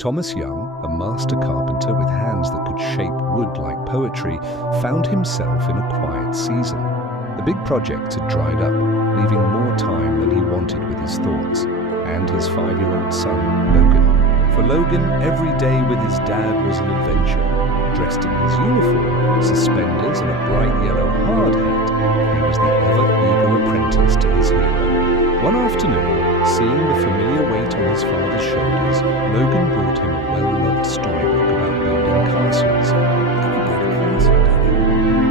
Thomas Young, a master carpenter with hands that could shape wood like poetry, found himself in a quiet season. The big projects had dried up, leaving more time than he wanted with his thoughts, and his 5-year-old son, Logan. For Logan, every day with his dad was an adventure. Dressed in his uniform, suspenders and a bright yellow hard hat, he was the ever-eager apprentice to his hero. One afternoon, seeing the familiar weight on his father's shoulders, Logan brought him a well-loved storybook about building castles. Can you build a castle, Daddy?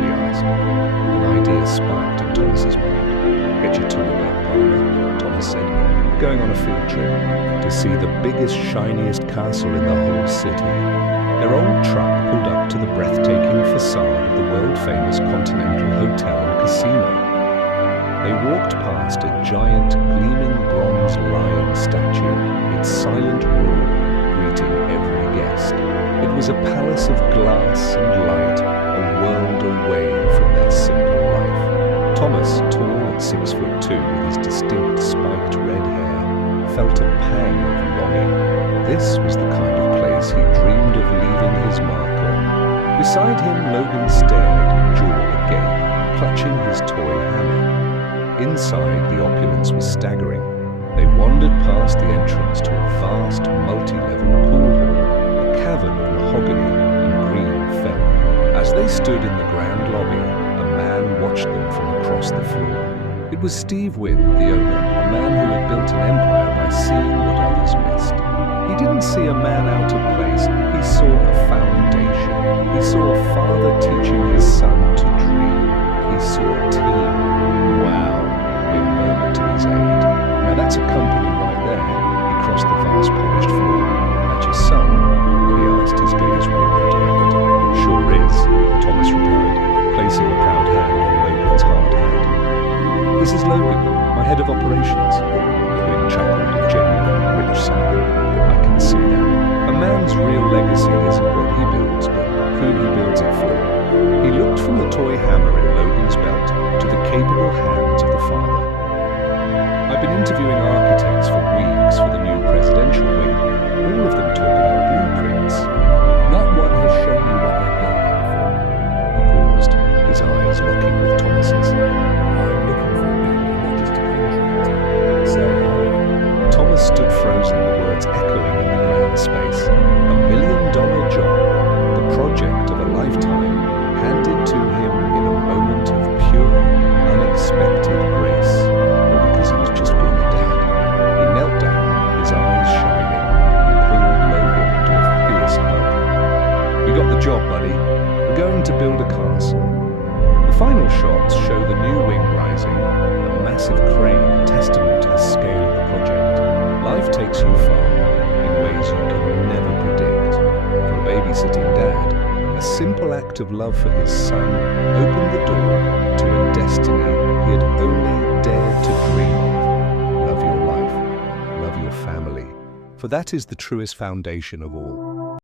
He asked. An idea sparked in Thomas's mind. Get your tool belt, partner, Thomas said. Going on a field trip to see the biggest, shiniest castle in the whole city. Their old truck pulled up to the breathtaking facade of the world-famous Contental Hotel and Casino. They walked past a giant, gleaming bronze lion statue, its silent roar greeting every guest. It was a palace of glass and light, a world away from their simple life. Thomas, tall at 6'2", with his distinct spiked red hair, felt a pang of longing. This was the kind of place he dreamed of leaving his mark on. Beside him, Logan stared, jaw agape, clutching his toy hammer. Inside, the opulence was staggering. They wandered past the entrance to a vast, multi-level pool hall, a cavern of mahogany and green felt. As they stood in the grand lobby, a man watched them from across the floor. It was Steve Wynn, the owner, a man who had built an empire by seeing what others missed. He didn't see a man out of place, he saw a foundation. He saw a father teaching his son to dream. He saw a team. Wow, Wynn murmured to his aide. Now that's a company right there. He crossed the vast polished floor. That's your son? He asked, his gaze warm and direct. Sure is, Thomas replied, placing a proud hand on Logan's hard hand. This is Logan, my head of operations. Wynn chuckled, a genuine, rich sound. I can see that. A man's real legacy isn't what he builds, but who he builds it for. He looked from the toy hammer in Logan's belt to the capable hands of the father. I've been interviewing architects for weeks for the new presidential wing. All of them talk about blueprints. Not one has shown me what they're building for. He paused, his eyes locking with Thomas's. I'm looking for a builder, not just a contractor. So, Thomas stood frozen, the words echoing in the grand space. $1 million job, the project of a lifetime, handed to him in a moment of pure, unexpected grace. Or because he was just being a dad. He knelt down, his eyes shining, and pulled Logan into a fierce hug. We got the job, buddy. We're going to build a castle. The final shots show the new wing rising, a massive crane, a testament to the scale of the project. Life takes you far, in ways you can never predict. For a babysitting dad, a simple act of love for his son opened the door to a destiny he had only dared to dream of. Love your life, love your family, for that is the truest foundation of all.